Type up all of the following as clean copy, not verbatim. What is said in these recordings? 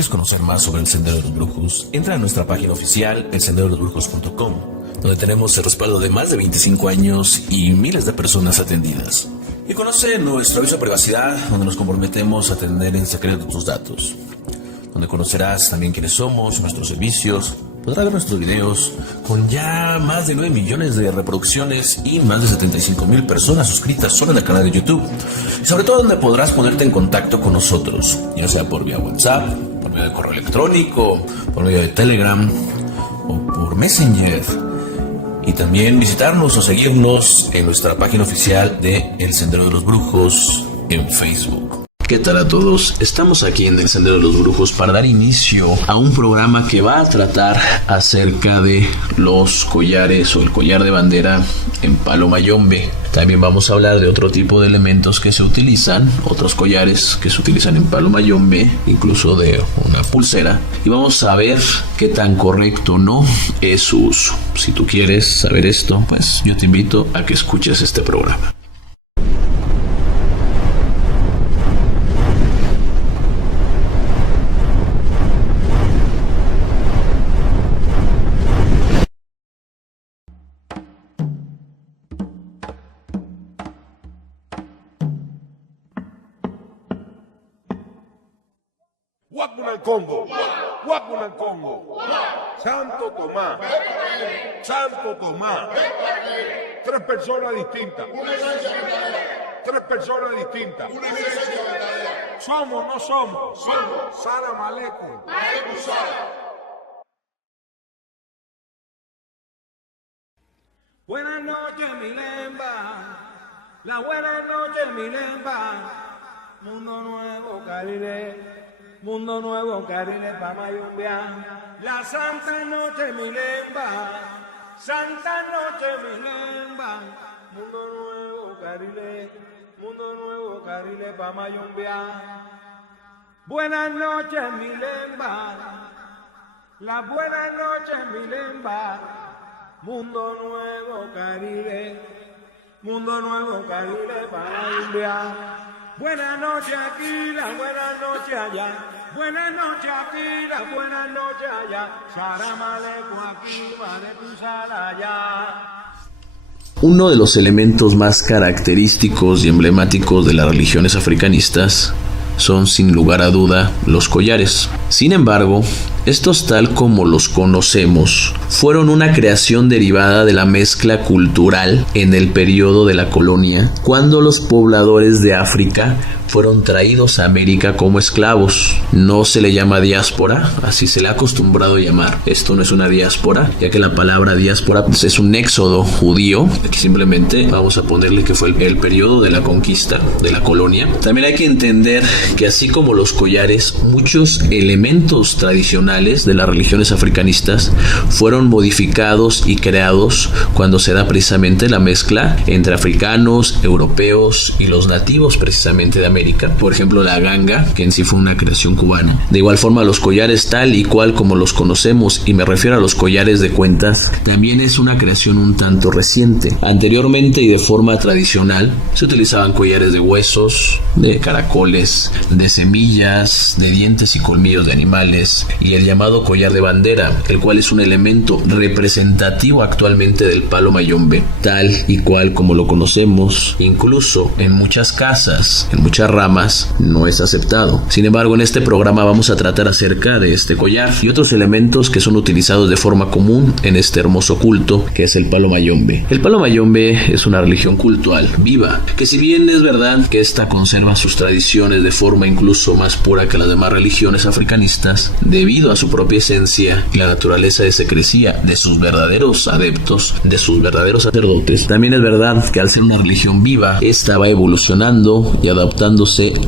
¿Quieres conocer más sobre el Sendero de los Brujos? Entra a nuestra página oficial, elsenderodolosbrujos.com, donde tenemos el respaldo de más de 25 años y miles de personas atendidas. Y conoce nuestro aviso de privacidad, donde nos comprometemos a atender en secreto tus datos, donde conocerás también quiénes somos, nuestros servicios. Podrás ver nuestros videos con ya más de 9 millones de reproducciones y más de 75,000 personas suscritas solo en el canal de YouTube. Y sobre todo donde podrás ponerte en contacto con nosotros, ya sea por vía WhatsApp, por medio de correo electrónico, por medio de Telegram o por Messenger. Y también visitarnos o seguirnos en nuestra página oficial de El Sendero de los Brujos en Facebook. ¿Qué tal a todos? Estamos aquí en El Sendero de los Brujos para dar inicio a un programa que va a tratar acerca de los collares o el collar de bandera en palo mayombe. También vamos a hablar de otro tipo de elementos que se utilizan, otros collares que se utilizan en palo mayombe, incluso de una pulsera. Y vamos a ver qué tan correcto o no es su uso. Si tú quieres saber esto, pues yo te invito a que escuches este programa. Guapuna el Congo, Santo Tomás, Santo Tomás, tres personas distintas, somos, no somos, Salam Aleikum. Buenas noches, mi lemba, la buenas noches, mi lemba, mundo nuevo, Caribe. Mundo nuevo, Caribe, pa' mayombear. La santa noche, mi lemba. Santa noche, mi lemba. Mundo nuevo, Caribe. Mundo nuevo, Caribe, pa' mayombear. Buenas noches, mi lemba. La buenas noches, mi lemba. Mundo nuevo, Caribe. Mundo nuevo, Caribe, pa' mayombear. Buenas noches aquí, la buenas noches allá. Buenas noches aquí, la buenas noches allá. Salam Aleikum aquí, Aleikum Salam allá. Uno de los elementos más característicos y emblemáticos de las religiones africanistas son, sin lugar a duda, los collares. Sin embargo, estos, tal como los conocemos, fueron una creación derivada de la mezcla cultural en el periodo de la colonia, cuando los pobladores de África fueron traídos a América como esclavos. No se le llama diáspora, así se le ha acostumbrado llamar. Esto no es una diáspora, ya que la palabra diáspora es un éxodo judío. Aquí simplemente vamos a ponerle que fue el periodo de la conquista de la colonia. También hay que entender que, así como los collares, muchos elementos tradicionales de las religiones africanistas fueron modificados y creados cuando se da precisamente la mezcla entre africanos, europeos y los nativos precisamente de América. Por ejemplo, la ganga, que en sí fue una creación cubana. De igual forma, los collares tal y cual como los conocemos, y me refiero a los collares de cuentas, también es una creación un tanto reciente. Anteriormente y de forma tradicional se utilizaban collares de huesos, de caracoles, de semillas, de dientes y colmillos de animales, y el llamado collar de bandera, el cual es un elemento representativo actualmente del palo mayombe, tal y cual como lo conocemos. Incluso en muchas casas, en muchas ramas, no es aceptado. Sin embargo, en este programa vamos a tratar acerca de este collar y otros elementos que son utilizados de forma común en este hermoso culto que es el palo mayombe. El palo mayombe es una religión cultural viva, que si bien es verdad que esta conserva sus tradiciones de forma incluso más pura que las demás religiones africanistas, debido a su propia esencia y la naturaleza de secrecía de sus verdaderos adeptos, de sus verdaderos sacerdotes, también es verdad que al ser una religión viva, esta va evolucionando y adaptándose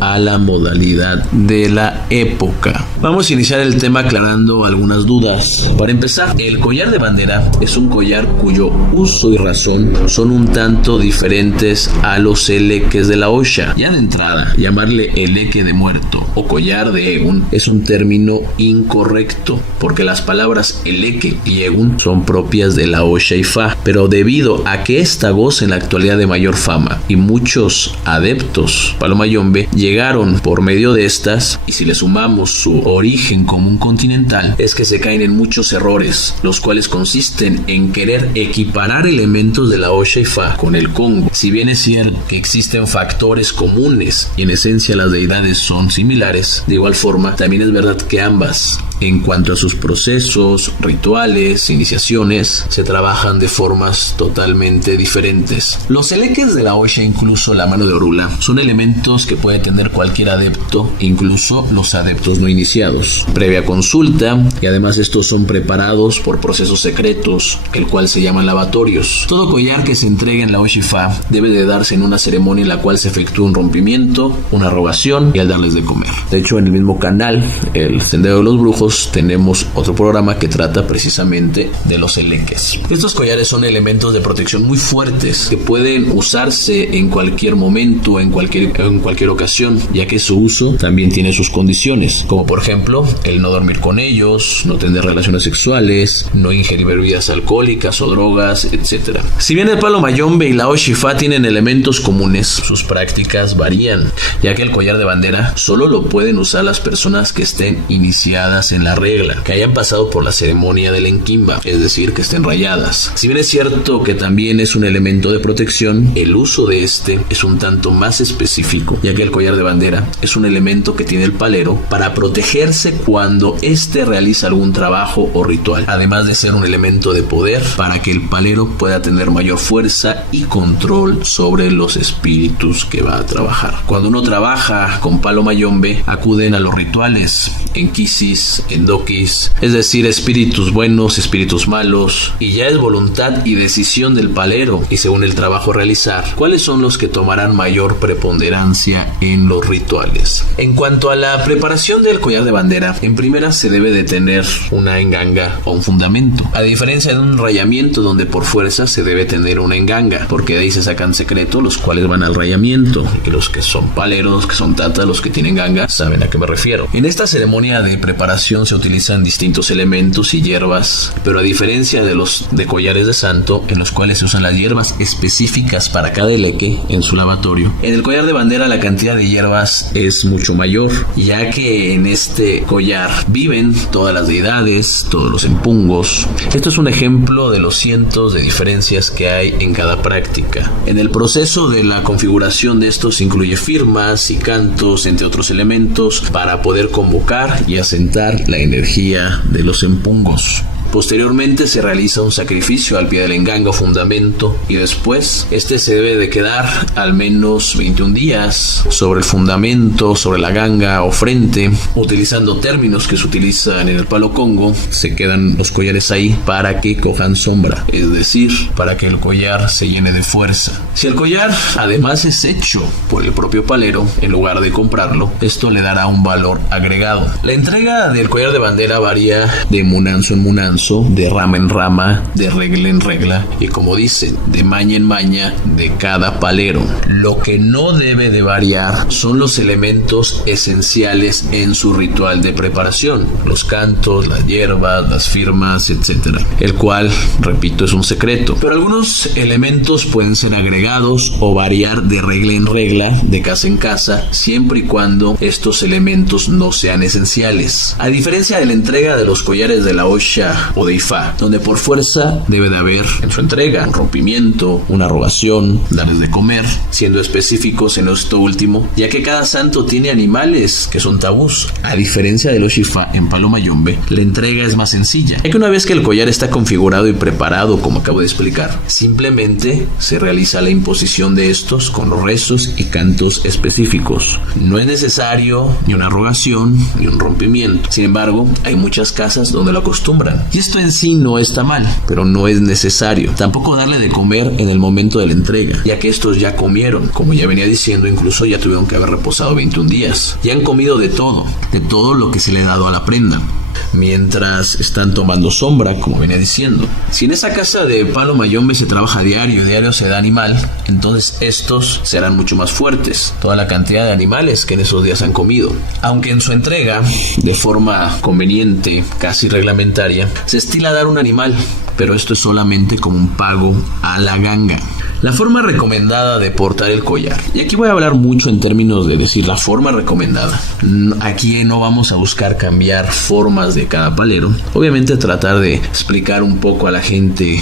a la modalidad de la época. Vamos a iniciar el tema aclarando algunas dudas. Para empezar, el collar de bandera es un collar cuyo uso y razón son un tanto diferentes a los eleques de la Osha. Ya de entrada, llamarle eleque de muerto o collar de Egun es un término incorrecto, porque las palabras eleque y Egun son propias de la Osha y Fa, pero debido a que esta goza en la actualidad de mayor fama y muchos adeptos palomayo Mayombe llegaron por medio de estas, y si le sumamos su origen común continental, es que se caen en muchos errores, los cuales consisten en querer equiparar elementos de la Osha y Fa con el Congo. Si bien es cierto que existen factores comunes y en esencia las deidades son similares, de igual forma también es verdad que ambas, en cuanto a sus procesos, rituales, iniciaciones, se trabajan de formas totalmente diferentes. Los eleques de la Osha, incluso la mano de Orula, son elementos que puede tener cualquier adepto, incluso los adeptos no iniciados, previa consulta, y además estos son preparados por procesos secretos, el cual se llaman lavatorios. Todo collar que se entregue en la Osha y Fa debe de darse en una ceremonia en la cual se efectúa un rompimiento, una rogación y al darles de comer. De hecho, en el mismo canal, el Sendero de los Brujos, tenemos otro programa que trata precisamente de los eleques. Estos collares son elementos de protección muy fuertes que pueden usarse en cualquier momento, en cualquier ocasión, ya que su uso también tiene sus condiciones, como por ejemplo el no dormir con ellos, no tener relaciones sexuales, no ingerir bebidas alcohólicas o drogas, etc. Si bien el palo Mayombe y la Osha y Fa tienen elementos comunes, sus prácticas varían, ya que el collar de bandera solo lo pueden usar las personas que estén iniciadas en la regla, que hayan pasado por la ceremonia del Enquimba, es decir, que estén rayadas. Si bien es cierto que también es un elemento de protección, el uso de este es un tanto más específico, ya que el collar de bandera es un elemento que tiene el palero para protegerse cuando éste realiza algún trabajo o ritual, además de ser un elemento de poder para que el palero pueda tener mayor fuerza y control sobre los espíritus que va a trabajar. Cuando uno trabaja con palo Mayombe, acuden a los rituales Enquisis, Endokis, es decir, espíritus buenos, espíritus malos, y ya es voluntad y decisión del palero, y según el trabajo a realizar, cuáles son los que tomarán mayor preponderancia en los rituales. En cuanto a la preparación del collar de bandera, en primera se debe de tener una enganga o un fundamento, a diferencia de un rayamiento donde por fuerza se debe tener una enganga, porque de ahí se sacan secretos los cuales van al rayamiento, que los que son paleros, que son tatas, los que tienen ganga, saben a qué me refiero. En esta ceremonia de preparación se utilizan distintos elementos y hierbas, pero a diferencia de los de collares de santo, en los cuales se usan las hierbas específicas para cada eleque en su lavatorio, en el collar de bandera la cantidad de hierbas es mucho mayor, ya que en este collar viven todas las deidades, todos los empungos. Esto es un ejemplo de los cientos de diferencias que hay en cada práctica. En el proceso de la configuración de estos incluye firmas y cantos, entre otros elementos, para poder convocar y asentar la energía de los empungos. Posteriormente se realiza un sacrificio al pie del enganga o fundamento, y después este se debe de quedar al menos 21 días sobre el fundamento, sobre la ganga o frente. Utilizando términos que se utilizan en el palo Congo, se quedan los collares ahí para que cojan sombra, es decir, para que el collar se llene de fuerza. Si el collar además es hecho por el propio palero, en lugar de comprarlo, esto le dará un valor agregado. La entrega del collar de bandera varía de munanzo en munanzo, de rama en rama, de regla en regla, y como dicen, de maña en maña de cada palero. Lo que no debe de variar son los elementos esenciales en su ritual de preparación, los cantos, las hierbas, las firmas, etc., el cual, repito, es un secreto, pero algunos elementos pueden ser agregados o variar de regla en regla, de casa en casa, siempre y cuando estos elementos no sean esenciales, a diferencia de la entrega de los collares de la Osha o de Ifa, donde por fuerza debe de haber en su entrega un rompimiento, una rogación, darles de comer, siendo específicos en esto último, ya que cada santo tiene animales que son tabús. A diferencia de los Ifa en palo Mayombe, la entrega es más sencilla, ya que una vez que el collar está configurado y preparado, como acabo de explicar, simplemente se realiza la imposición de estos con los rezos y cantos específicos. No es necesario ni una rogación ni un rompimiento. Sin embargo, hay muchas casas donde lo acostumbran, y esto en sí no está mal, pero no es necesario. Tampoco darle de comer en el momento de la entrega, ya que estos ya comieron, como ya venía diciendo, incluso ya tuvieron que haber reposado 21 días. Ya han comido de todo lo que se le ha dado a la prenda, mientras están tomando sombra, como venía diciendo. Si en esa casa de palo Mayombe se trabaja diario se da animal, entonces estos serán mucho más fuertes, toda la cantidad de animales que en esos días han comido. Aunque en su entrega, de forma conveniente, casi reglamentaria, se estila dar un animal, pero esto es solamente como un pago a la ganga. La forma recomendada de portar el collar. Y aquí voy a hablar mucho en términos de decir la forma recomendada. Aquí no vamos a buscar cambiar formas de cada palero. Obviamente tratar de explicar un poco a la gente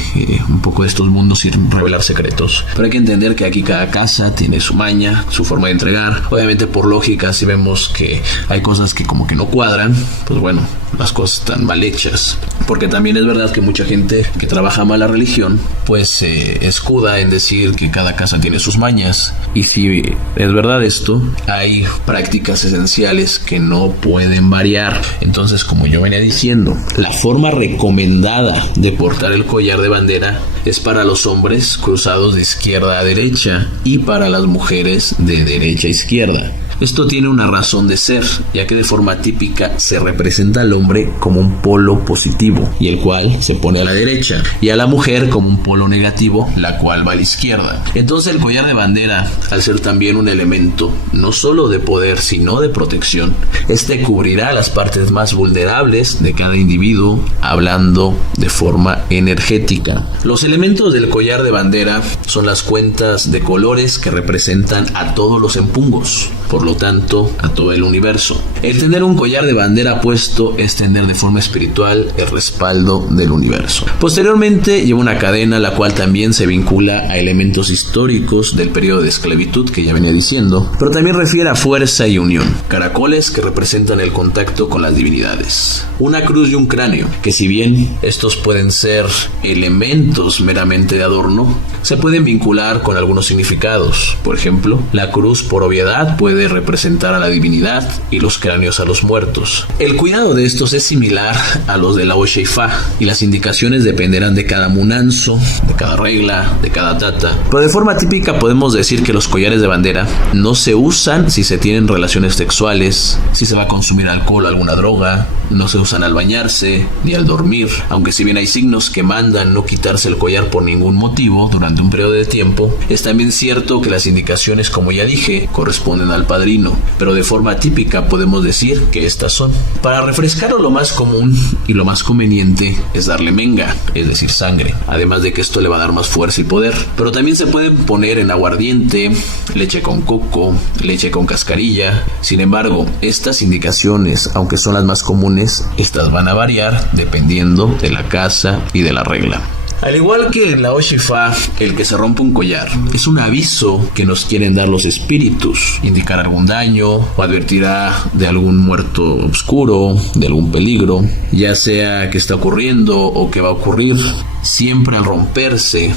un poco de estos mundos sin revelar secretos. Pero hay que entender que aquí cada casa tiene su maña, su forma de entregar. Obviamente por lógica, si vemos que hay cosas que como que no cuadran, pues bueno, las cosas están mal hechas. Porque también es verdad que mucha gente que trabaja mal la religión pues se escuda en decir que cada casa tiene sus mañas. Y si es verdad esto, hay prácticas esenciales que no pueden variar. Entonces, como yo venía diciendo, la forma recomendada de portar el collar de bandera es para los hombres cruzados de izquierda a derecha y para las mujeres de derecha a izquierda. Esto tiene una razón de ser, ya que de forma típica se representa al hombre como un polo positivo, y el cual se pone a la derecha, y a la mujer como un polo negativo, la cual va a la izquierda. Entonces el collar de bandera, al ser también un elemento no solo de poder, sino de protección, este cubrirá las partes más vulnerables de cada individuo, hablando de forma energética. Los elementos del collar de bandera son las cuentas de colores que representan a todos los empungos, por lo tanto, a todo el universo. El tener un collar de bandera puesto es tener de forma espiritual el respaldo del universo. Posteriormente lleva una cadena, la cual también se vincula a elementos históricos del periodo de esclavitud que ya venía diciendo, pero también refiere a fuerza y unión. Caracoles que representan el contacto con las divinidades. Una cruz y un cráneo, que si bien estos pueden ser elementos meramente de adorno, se pueden vincular con algunos significados. Por ejemplo, la cruz por obviedad puede representar a la divinidad y los cráneos a los muertos. El cuidado de estos es similar a los de la Osheifa, y las indicaciones dependerán de cada munanzo, de cada regla, de cada tata. Pero de forma típica podemos decir que los collares de bandera no se usan si se tienen relaciones sexuales, si se va a consumir alcohol o alguna droga, no se usan al bañarse ni al dormir, aunque si bien hay signos que mandan no quitarse el collar por ningún motivo durante un periodo de tiempo, es también cierto que las indicaciones, como ya dije, corresponden al padrino, pero de forma típica podemos decir que estas son. Para refrescarlo, lo más común y lo más conveniente es darle menga, es decir, sangre, además de que esto le va a dar más fuerza y poder. Pero también se pueden poner en aguardiente, leche con coco, leche con cascarilla. Sin embargo, estas indicaciones, aunque son las más comunes, estas van a variar dependiendo de la casa y de la regla. Al igual que en la Osheifa, el que se rompe un collar es un aviso que nos quieren dar los espíritus, indicar algún daño o advertirá de algún muerto oscuro, de algún peligro, ya sea que está ocurriendo o que va a ocurrir. Siempre al romperse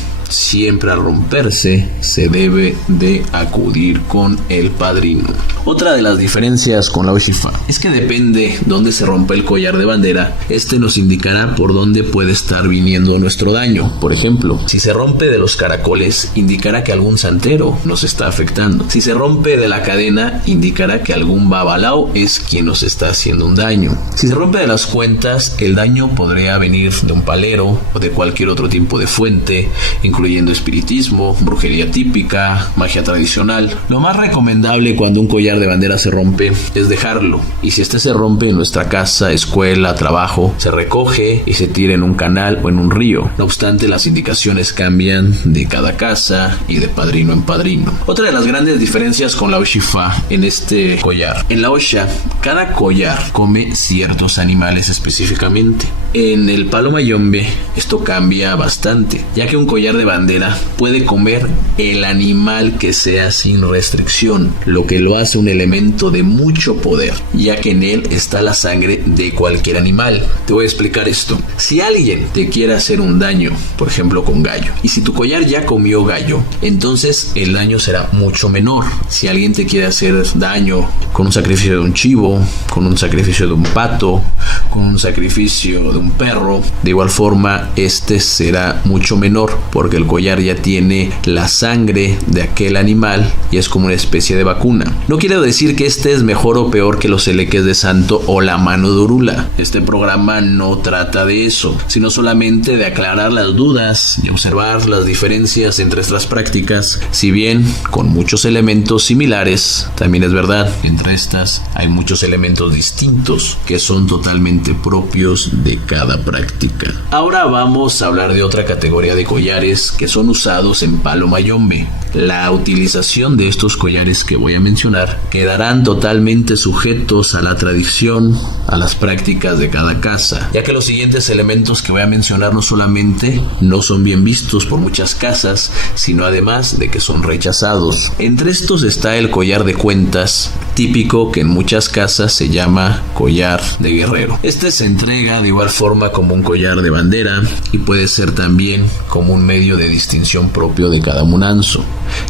se debe de acudir con el padrino. Otra de las diferencias con la Osheifa es que depende dónde se rompe el collar de bandera, este nos indicará por dónde puede estar viniendo nuestro daño. Por ejemplo, si se rompe de los caracoles, indicará que algún santero nos está afectando. Si se rompe de la cadena, indicará que algún babalao es quien nos está haciendo un daño. Si se rompe de las cuentas, el daño podría venir de un palero o de cualquier otro tipo de fuente, incluyendo espiritismo, brujería típica, magia tradicional. Lo más recomendable cuando un collar de bandera se rompe es dejarlo, y si este se rompe en nuestra casa, escuela, trabajo, se recoge y se tira en un canal o en un río. No obstante, las indicaciones cambian de cada casa y de padrino en padrino. Otra de las grandes diferencias con la Osheifa en este collar: en la Osha, cada collar come ciertos animales específicamente. En el palo mayombe esto cambia bastante, ya que un collar de bandera puede comer el animal que sea sin restricción, lo que lo hace un elemento de mucho poder, ya que en él está la sangre de cualquier animal. Te voy a explicar esto. Si alguien te quiere hacer un daño, por ejemplo con gallo, y si tu collar ya comió gallo, entonces el daño será mucho menor. Si alguien te quiere hacer daño con un sacrificio de un chivo, con un sacrificio de un pato, con un sacrificio de un perro, de igual forma este será mucho menor, porque el collar ya tiene la sangre de aquel animal y es como una especie de vacuna. No quiero decir que este es mejor o peor que los eleques de santo o la mano de Orula. Este programa no trata de eso, sino solamente de aclarar las dudas y observar las diferencias entre estas prácticas. Si bien con muchos elementos similares, también es verdad, entre estas hay muchos elementos distintos que son totalmente propios de cada práctica. Ahora vamos a hablar de otra categoría de collares collares que son usados en Palo Mayombe. La utilización de estos collares que voy a mencionar quedarán totalmente sujetos a la tradición, a las prácticas de cada casa, ya que los siguientes elementos que voy a mencionar no solamente no son bien vistos por muchas casas, sino además de que son rechazados. Entre estos está el collar de cuentas, típico que en muchas casas se llama collar de guerrero. Este se entrega de igual forma como un collar de bandera y puede ser también como un medio de distinción propio de cada munanzo,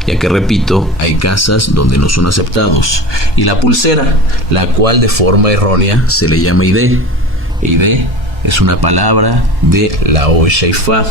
ya que repito, hay casas donde no son aceptados. Y la pulsera, la cual de forma errónea se le llama Idé. Idé es una palabra de la Oshaifa.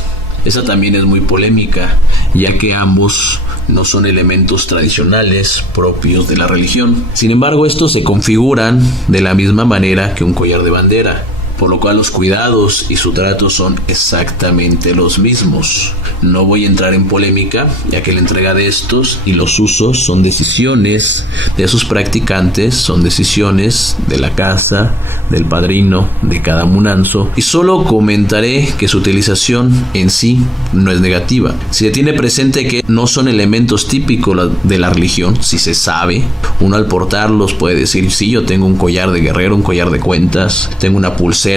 Esa también es muy polémica, ya que ambos no son elementos tradicionales propios de la religión. Sin embargo, estos se configuran de la misma manera que un collar de bandera, por lo cual los cuidados y su trato son exactamente los mismos. No voy a entrar en polémica, ya que la entrega de estos y los usos son decisiones de sus practicantes, son decisiones de la casa, del padrino, de cada munanzo, y solo comentaré que su utilización en sí no es negativa. Si se tiene presente que no son elementos típicos de la religión, si se sabe, uno al portarlos puede decir, sí, yo tengo un collar de guerrero, un collar de cuentas, tengo una pulsera,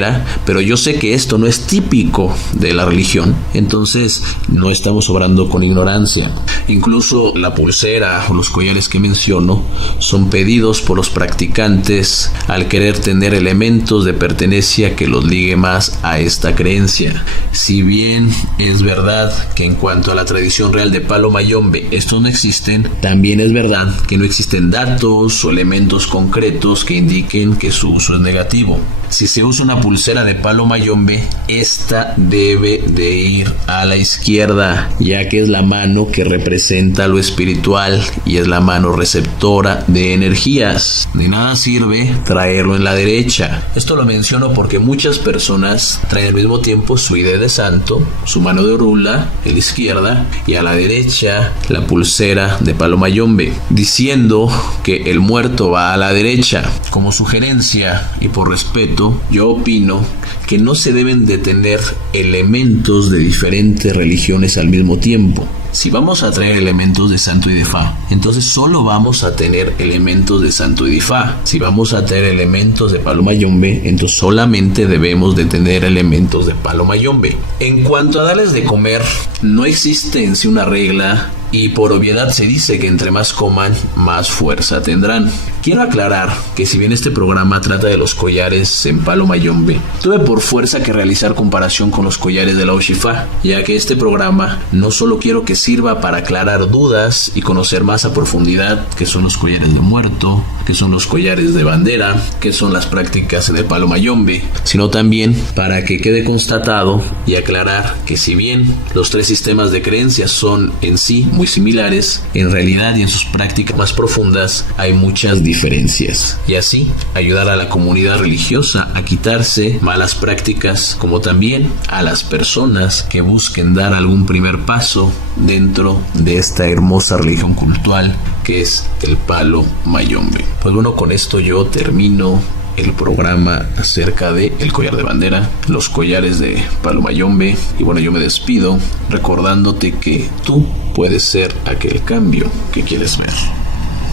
pero yo sé que esto no es típico de la religión, entonces no estamos obrando con ignorancia. Incluso la pulsera o los collares que menciono son pedidos por los practicantes al querer tener elementos de pertenencia que los ligue más a esta creencia. Si bien es verdad que en cuanto a la tradición real de Palo Mayombe estos no existen, también es verdad que no existen datos o elementos concretos que indiquen que su uso es negativo. Si se usa una pulsera de Palo Mayombe, esta debe de ir a la izquierda, ya que es la mano que representa lo espiritual y es la mano receptora de energías. De nada sirve traerlo en la derecha. Esto lo menciono porque muchas personas traen al mismo tiempo su idea de santo, su mano de orula en la izquierda y a la derecha la pulsera de Palo Mayombe, diciendo que el muerto va a la derecha. Como sugerencia y por respeto, yo opino que no se deben de tener elementos de diferentes religiones al mismo tiempo. Si vamos a traer elementos de Santo y de Fa, entonces solo vamos a tener elementos de Santo y de Fa. Si vamos a traer elementos de Palo Mayombe, entonces solamente debemos de tener elementos de Palo Mayombe. En cuanto a darles de comer, no existe en sí una regla y por obviedad se dice que entre más coman, más fuerza tendrán. Quiero aclarar que si bien este programa trata de los collares en Palo Mayombe, tuve por fuerza que realizar comparación con los collares de la Oshifa, ya que este programa no solo quiero que sirva para aclarar dudas y conocer más a profundidad qué son los collares de muerto, qué son los collares de bandera, qué son las prácticas en el Palo Mayombe, sino también para que quede constatado y aclarar que si bien los tres sistemas de creencias son en sí muy similares, en realidad y en sus prácticas más profundas hay muchas diferencias, y así ayudar a la comunidad religiosa a quitarse malas prácticas, como también a las personas que busquen dar algún primer paso dentro de esta hermosa religión cultural que es el Palo Mayombe. Pues bueno, con esto yo termino el programa acerca de el collar de bandera, los collares de Palo Mayombe, y bueno, yo me despido recordándote que tú puedes ser aquel cambio que quieres ver.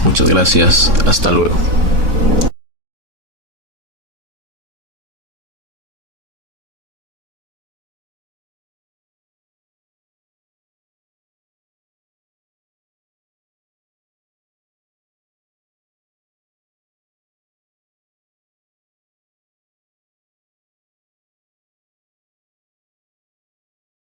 Muchas gracias, hasta luego.